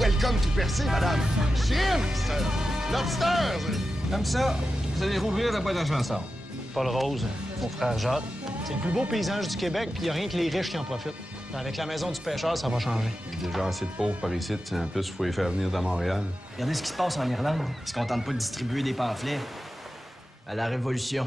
Welcome to Percé, madame. Shrimps, lobsters. Comme ça, vous allez rouvrir la boîte à chansons. Paul Rose, mon frère Jacques. C'est le plus beau paysage du Québec, puis il n'y a rien que les riches qui en profitent. Avec la maison du pêcheur, ça va changer. Il y a déjà assez de pauvres par ici. En plus, il faut les faire venir de Montréal. Regardez ce qui se passe en Irlande. Ils se contentent pas de distribuer des pamphlets. À la Révolution.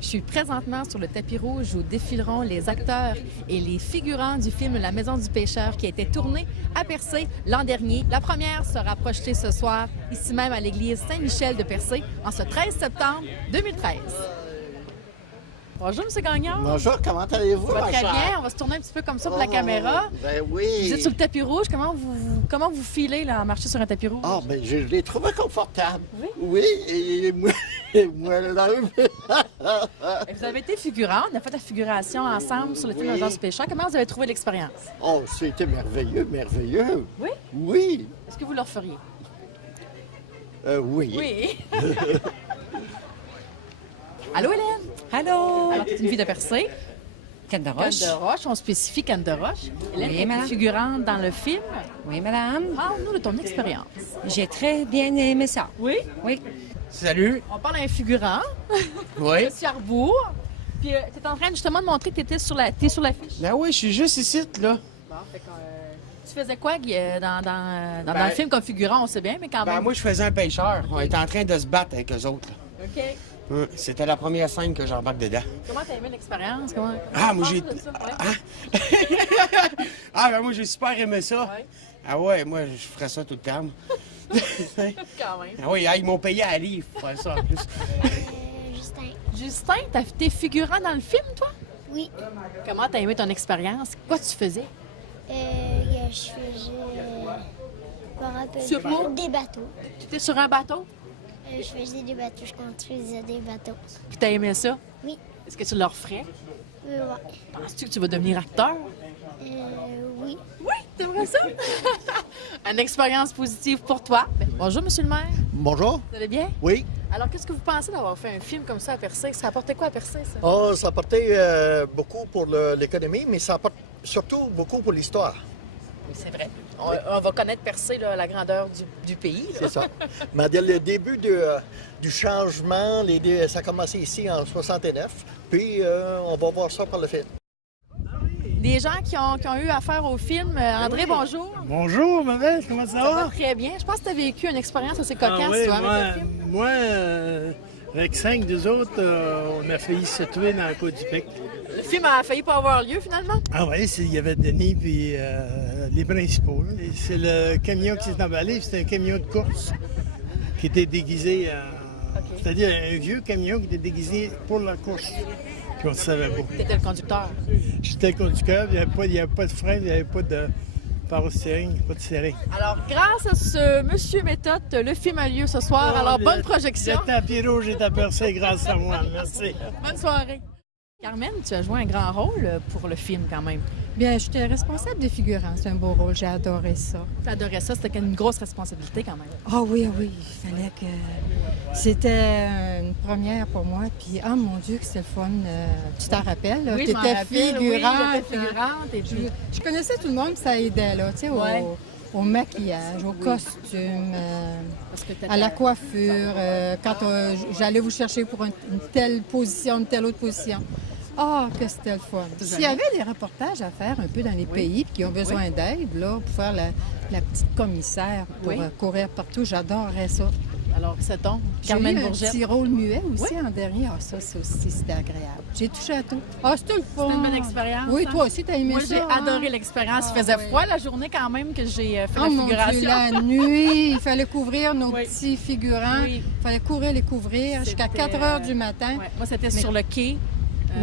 Je suis présentement sur le tapis rouge où défileront les acteurs et les figurants du film La Maison du Pêcheur qui a été tourné à Percé l'an dernier. La première sera projetée ce soir, ici même à l'église Saint-Michel de Percé, en ce 13 septembre 2013. Bonjour, M. Gagnon. Bonjour, comment allez-vous, Ça va ma très chère? bien. On va se tourner un petit peu comme ça pour la caméra. Ben oui. Vous êtes sur le tapis rouge. Comment vous filez là, à marcher sur un tapis rouge? Ah, ben je l'ai trouvé confortable. Oui? Oui, et moi là. Et vous avez été figurant. On a fait la figuration ensemble sur le film La Maison du Pêcheur. Comment vous avez trouvé l'expérience? Oh, c'était merveilleux, merveilleux. Oui? Oui. Est-ce que vous le referiez? Oui. Oui. Allô, Hélène? Allô? Alors, tu es une fille de Percé. Canne de Canne Roche. de Roche, on spécifie Canne de Roche. Hélène Oui, est madame. figurante dans le film. Oui, madame. Parle-nous de ton expérience. J'ai très bien aimé ça. Oui? Oui. Salut. On parle à un figurant, Oui. Monsieur Arbour. Puis, tu es en train justement de montrer que tu étais sur la fiche. Ben oui, je suis juste ici, là. Bon, fait que, tu faisais quoi Guy, dans Ben- le film comme figurant, on sait bien, mais quand Ben même. moi, je faisais un pêcheur. On était en train de se battre avec eux autres, là. OK. C'était la première scène que j'embarque dedans. Comment t'as aimé l'expérience? Ah, moi, j'ai... Parle-nous de ça, ouais. Ah, ah ben moi, j'ai super aimé ça. Ouais. Ah ouais, moi, je ferais ça tout le temps. Quand même. Ah oui, ils m'ont payé à livre pour faire ça, en plus. Justin. Justin, t'es figurant dans le film, toi? Oui. Comment t'as aimé ton expérience? Quoi tu faisais? Je faisais. Je me rappelle Sur plus. quoi? Des bateaux. Tu étais sur un bateau? Je faisais des bateaux, je construisais des bateaux. Puis t'as aimé ça? Oui. Est-ce que tu leur ferais? Ouais. Penses-tu que tu vas devenir acteur? Oui. Oui, t'aimerais ça? Une expérience positive pour toi. Bonjour, Monsieur le maire. Bonjour. Vous allez bien? Oui. Alors, qu'est-ce que vous pensez d'avoir fait un film comme ça à Percé? Ça apportait quoi à Percé, ça? Oh, ça apportait beaucoup pour l'économie, mais ça apporte surtout beaucoup pour l'histoire. Oui, c'est vrai. On va connaître Percé, là, la grandeur du pays. là. C'est ça. Mais dès le début du changement, ça a commencé ici en 69, puis on va voir ça par le fait. Des gens qui ont eu affaire au film. André, bonjour. Bonjour, ma belle, comment ça Ça va va? très bien. Je pense que tu as vécu une expérience assez cocasse, oui, toi, avec le film. moi, avec 5 des autres, on a failli se tuer dans la côte du Pic. Le film a failli pas avoir lieu, finalement. Ah oui, il y avait Denis puis les principaux. Là. Et c'est le camion qui s'est emballé, c'était un camion de course qui était déguisé c'est-à-dire un vieux camion qui était déguisé pour la course. Puis on ne savait pas. T'étais le conducteur. J'étais le conducteur, il n'y avait pas de frein, il n'y avait pas de power steering, pas de serré. Alors, grâce à ce monsieur méthode, le film a lieu ce soir. Alors, bonne projection. Le tapis rouge est aperçu grâce à moi. Merci. Bonne soirée. Carmen, tu as joué un grand rôle pour le film quand même. Bien, j'étais responsable des figurants. C'est un beau rôle. J'ai adoré ça. Tu adorais ça. C'était une grosse responsabilité quand même. Ah oui, oui. Il fallait que... C'était une première pour moi. Puis, ah mon Dieu, que c'était le fun. Tu t'en rappelles? Là? Oui, je Tu m'en étais rappelle, figurante. oui, j'étais figurante. Et puis... Je connaissais tout le monde, puis ça aidait, là, tu sais, Ouais. au maquillage, au costume, Parce que à la coiffure, quand j'allais vous chercher pour une telle position, une telle autre position. Ah, que c'était le fun. S'il y avait des reportages à faire un peu dans les pays qui ont besoin d'aide, là, pour faire la petite commissaire, pour courir partout, j'adorerais ça. Alors, c'est donc J'ai Carmen eu un Bourgette. petit rôle muet aussi en dernier. Ah, ça aussi, c'était agréable. J'ai touché à tout. Ah, c'était le fun. C'était une bonne expérience. Oui, hein? toi aussi, t'as aimé Moi, ça. j'ai hein? adoré l'expérience. Il faisait froid la journée quand même que j'ai fait Oh la mon figuration. Dieu, la nuit, il fallait couvrir nos petits figurants. Oui. Il fallait courir les couvrir jusqu'à C'était, 4 heures du matin. Ouais. Moi, c'était sur le quai.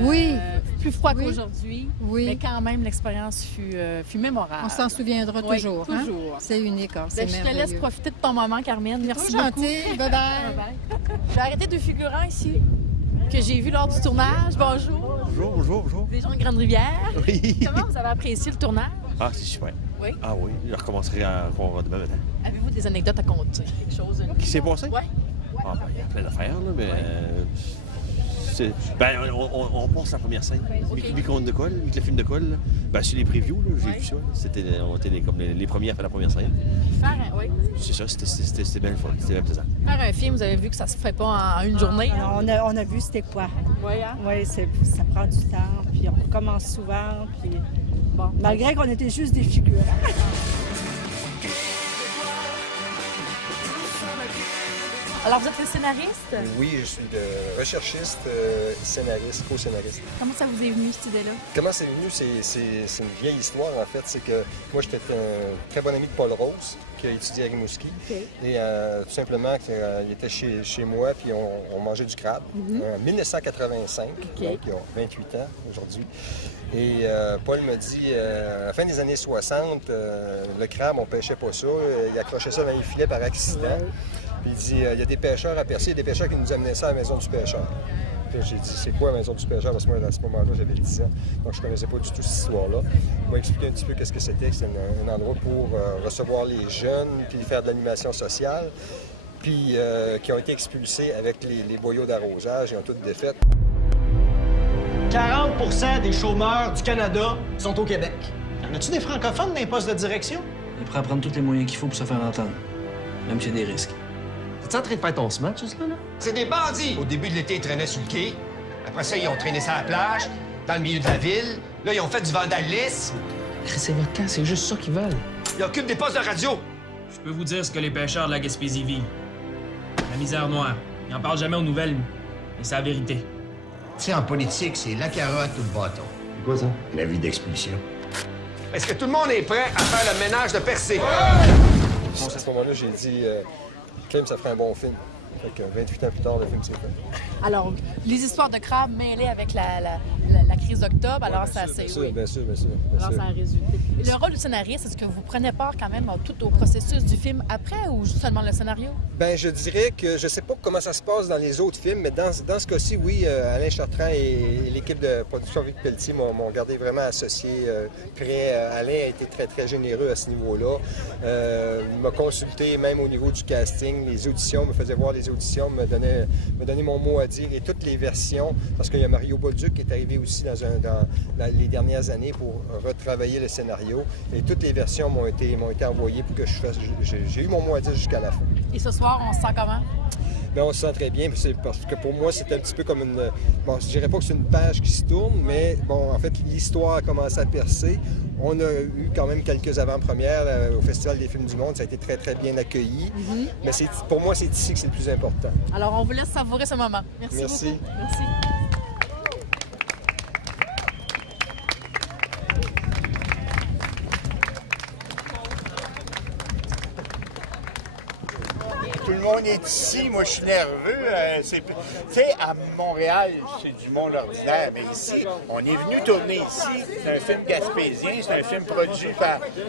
Oui. Plus froid Oui. qu'aujourd'hui. Oui. Mais quand même, l'expérience fut mémorable. On s'en souviendra Oui, toujours. toujours. Hein? C'est unique. C'est Ben, je te laisse merveilleux. profiter de ton moment, Carmen. Merci Trop beaucoup. gentil. Bye-bye. Bye-bye. J'ai arrêté deux figurants ici que j'ai vus lors du tournage. Bonjour. Bonjour, bonjour, bonjour. Des gens de Grande-Rivière. Oui. Comment vous avez apprécié le tournage? Ah, c'est super. Oui. Ah oui, je recommencerai encore demain matin. Avez-vous des anecdotes à conter? Quelque chose? Qui s'est passé? Oui. Ah, ben, il y a plein d'affaires, là, mais Ben, on passe la première scène. Vu qu'on décolle, vu que le film décolle, là, ben, sur les previews, j'ai vu ça. On était comme les premiers à faire la première scène. Oui. C'est ça, c'était bien le fun, c'était bien plaisant. Faire un film, vous avez vu que ça se fait pas en une journée. On a vu c'était quoi. Oui, hein? Oui, ça prend du temps, puis on recommence souvent, puis bon, malgré qu'on était juste des figures. Alors, vous êtes le scénariste? Oui, je suis le recherchiste, scénariste, co-scénariste. Comment ça vous est venu, cette idée-là? Comment c'est venu? C'est une vieille histoire, en fait. C'est que moi, j'étais un très bon ami de Paul Rose, qui a étudié à Rimouski. Okay. Et tout simplement, il était chez moi, puis on mangeait du crabe. En 1985, okay. Donc ils ont 28 ans aujourd'hui. Et Paul me dit, à la fin des années 60, le crabe, on pêchait pas ça. Il accrochait ça dans les filets par accident. Ouais. Puis il dit, il y a des pêcheurs à Percé, il y a des pêcheurs qui nous amenaient ça à la maison du pêcheur. Puis j'ai dit, c'est quoi la maison du pêcheur? Parce que moi, à ce moment-là, j'avais 10 ans. Donc, je ne connaissais pas du tout cette histoire-là. Il m'a expliqué un petit peu qu'est-ce que c'était. C'est un endroit pour recevoir les jeunes, puis faire de l'animation sociale, puis qui ont été expulsés avec les boyaux d'arrosage. Ils ont toutes défaites. 40% des chômeurs du Canada sont au Québec. Y en a-tu des francophones dans les postes de direction? Il est prêt à prendre tous les moyens qu'il faut pour se faire entendre, même s'il y a des risques. T'es en train de faire ton smash, ça, là? C'est des bandits! Au début de l'été, ils traînaient sur le quai. Après ça, ils ont traîné sur la plage, dans le milieu de la ville. Là, ils ont fait du vandalisme. C'est votre camp, c'est juste ça qu'ils veulent. Ils occupent des postes de radio. Je peux vous dire ce que les pêcheurs de la Gaspésie vivent. La misère noire. Ils en parlent jamais aux nouvelles, mais c'est la vérité. Tu sais, en politique, c'est la carotte ou le bâton. C'est quoi ça? La vie d'expulsion. Est-ce que tout le monde est prêt à faire le ménage de Percé? Moi, à ce moment-là, j'ai dit... Clem, ça ferait un bon film. Fait que 28 ans plus tard, le film s'est fait. Alors, les histoires de crabe mêlées avec la crise d'octobre, alors ça c'est... Bien sûr. Alors ça a résulté. Le rôle du scénariste, est-ce que vous prenez part quand même tout au processus du film après ou seulement le scénario? Bien, je dirais que je sais pas comment ça se passe dans les autres films, mais dans ce cas-ci, oui, Alain Chartrand et l'équipe de production Vic Pelletier m'ont gardé vraiment associé près. Alain a été très, très généreux à ce niveau-là. Il m'a consulté même au niveau du casting, les auditions, me faisait voir les auditions, me donnait mon mot à dire et toutes les versions, parce qu'il y a Mario Bolduc qui est arrivé aussi dans les dernières années pour retravailler le scénario. Et toutes les versions m'ont été envoyées pour que je fasse... J'ai eu mon mot à dire jusqu'à la fin. Et ce soir, on se sent comment? Bien, on se sent très bien, parce que pour moi, c'est un petit peu comme une... Bon, je dirais pas que c'est une page qui se tourne, mais bon, en fait, l'histoire a commencé à percer. On a eu quand même quelques avant-premières au Festival des films du monde. Ça a été très, très bien accueilli. Mais pour moi, c'est ici que c'est le plus important. Alors, on vous laisse savourer ce moment. Merci beaucoup. Merci. Tout le monde est ici, moi je suis nerveux. Tu sais, à Montréal, c'est du monde ordinaire, mais ici, on est venu tourner ici. C'est un film gaspésien, c'est un film produit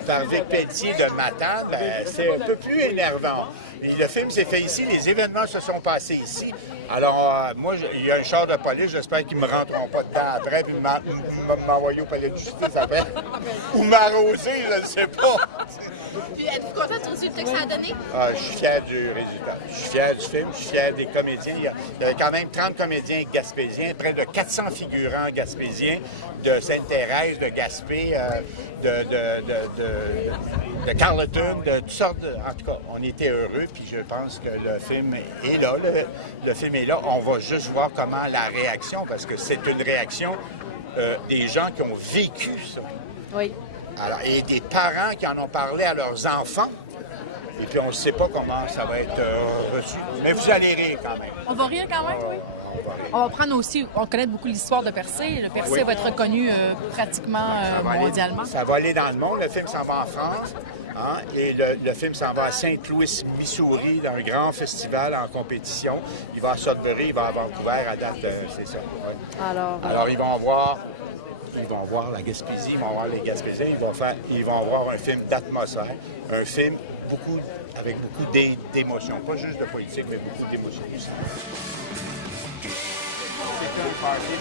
par Vic Pelletier de Matane. C'est un peu plus énervant. Et le film s'est fait ici, les événements se sont passés ici. Alors, moi, il y a un char de police, j'espère qu'ils ne me rentreront pas dedans après, puis m'envoyer au palais de justice après. Ou m'arroser, je ne sais pas. Puis, êtes-vous content du résultat que ça a donné? Ah, je suis fier du résultat. Je suis fier du film, je suis fier des comédiens. Il y a quand même 30 comédiens gaspésiens, près de 400 figurants gaspésiens, de Sainte-Thérèse, de Gaspé, de Carleton, de toutes sortes. En tout cas, on était heureux, puis je pense que le film est là. Le film est là. On va juste voir comment la réaction, parce que c'est une réaction des gens qui ont vécu ça. Oui. Alors, et des parents qui en ont parlé à leurs enfants. Et puis, on ne sait pas comment ça va être reçu. Mais vous allez rire quand même. On va rire quand même, oui. On va prendre aussi, on connaît beaucoup l'histoire de Percé. Le Percé va être reconnu pratiquement mondialement. Ça va aller dans le monde. Le film s'en va en France. Hein, et le film s'en va à Saint-Louis, Missouri, dans un grand festival en compétition. Il va à Sudbury, il va à Vancouver à date, c'est ça. Ouais. Alors, ils vont voir la Gaspésie, ils vont voir les Gaspésiens, ils vont voir un film d'atmosphère, un film avec beaucoup d'émotions, pas juste de politique, mais beaucoup d'émotions aussi. C'est un party,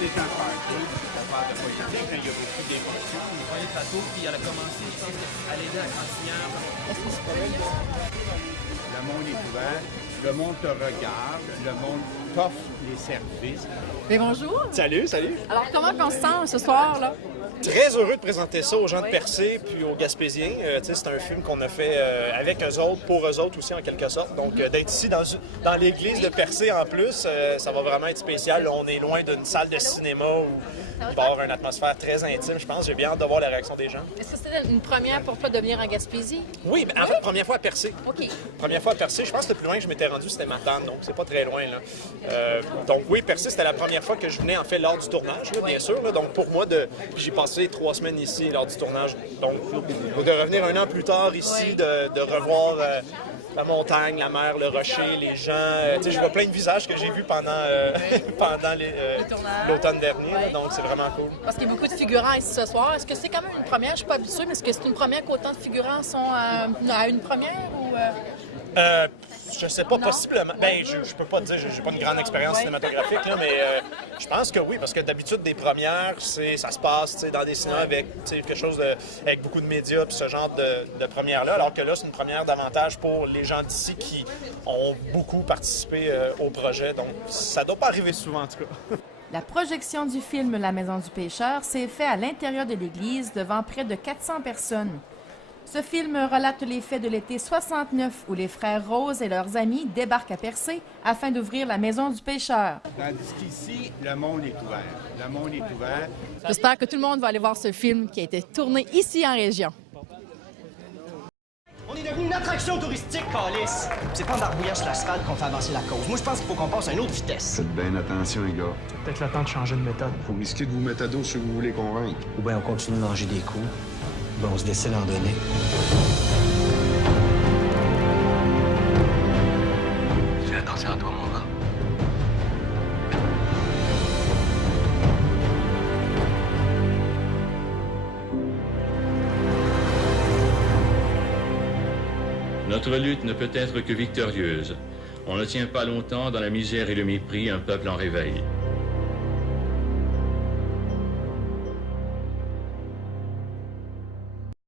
c'est un party, on parle de politique, mais il y a beaucoup d'émotions. On voyait le bateau, puis elle a commencé, je pense, à l'aider à la cantière. Est-ce que c'est pas Le monde est ouvert, le monde te regarde, le monde t'offre les services. Mais bonjour. Salut, salut. Alors, comment on se sent ce soir, là? Très heureux de présenter ça aux gens de Percé puis aux Gaspésiens. C'est un film qu'on a fait avec eux autres, pour eux autres aussi en quelque sorte. Donc d'être ici dans l'église de Percé en plus, ça va vraiment être spécial. Là, on est loin d'une salle de cinéma où il va y avoir une atmosphère très intime, je pense. J'ai bien hâte de voir la réaction des gens. Est-ce que c'était une première pour toi de venir en Gaspésie? Oui, mais en fait, première fois à Percé. OK. Première fois à Percé. Je pense que le plus loin que je m'étais rendu, c'était Matane, donc c'est pas très loin. Là. Donc oui, Percé, c'était la première fois que je venais en fait lors du tournage, là, bien sûr. Là. Donc pour moi, j'ai passé 3 semaines ici lors du tournage. Donc de revenir un an plus tard ici, de revoir la montagne, la mer, le rocher, les gens. Je vois plein de visages que j'ai vus pendant l'automne dernier. Là, donc c'est vraiment cool. Parce qu'il y a beaucoup de figurants ici ce soir. Est-ce que c'est quand même une première? Je suis pas habituée, mais est-ce que c'est une première qu'autant de figurants sont à une première ou... Je sais pas, possiblement. Ben, je peux pas te dire, j'ai pas une grande expérience cinématographique, là, mais je pense que oui, parce que d'habitude, des premières, ça se passe dans des cinémas avec quelque chose avec beaucoup de médias puis ce genre de première-là, alors que là, c'est une première davantage pour les gens d'ici qui ont beaucoup participé au projet. Donc, ça doit pas arriver souvent, en tout cas. La projection du film La Maison du Pêcheur s'est faite à l'intérieur de l'église devant près de 400 personnes. Ce film relate les faits de l'été 69 où les frères Rose et leurs amis débarquent à Percé afin d'ouvrir la Maison du Pêcheur. Tandis qu'ici, le monde est ouvert. Le monde est ouvert. J'espère que tout le monde va aller voir ce film qui a été tourné ici en région. On est devenu une attraction touristique, Calice. C'est pas en barbouillant sur l'asphalte qu'on fait avancer la cause. Moi, je pense qu'il faut qu'on passe à une autre vitesse. Faites bien attention, les gars. Peut-être le temps de changer de méthode. Faut risquer de vous mettre à dos si vous voulez convaincre. Ou bien on continue de manger des coups. Ben, on se décide à en donner. Fais attention à toi, mon gars. Notre lutte ne peut être que victorieuse. On ne tient pas longtemps dans la misère et le mépris un peuple en réveil.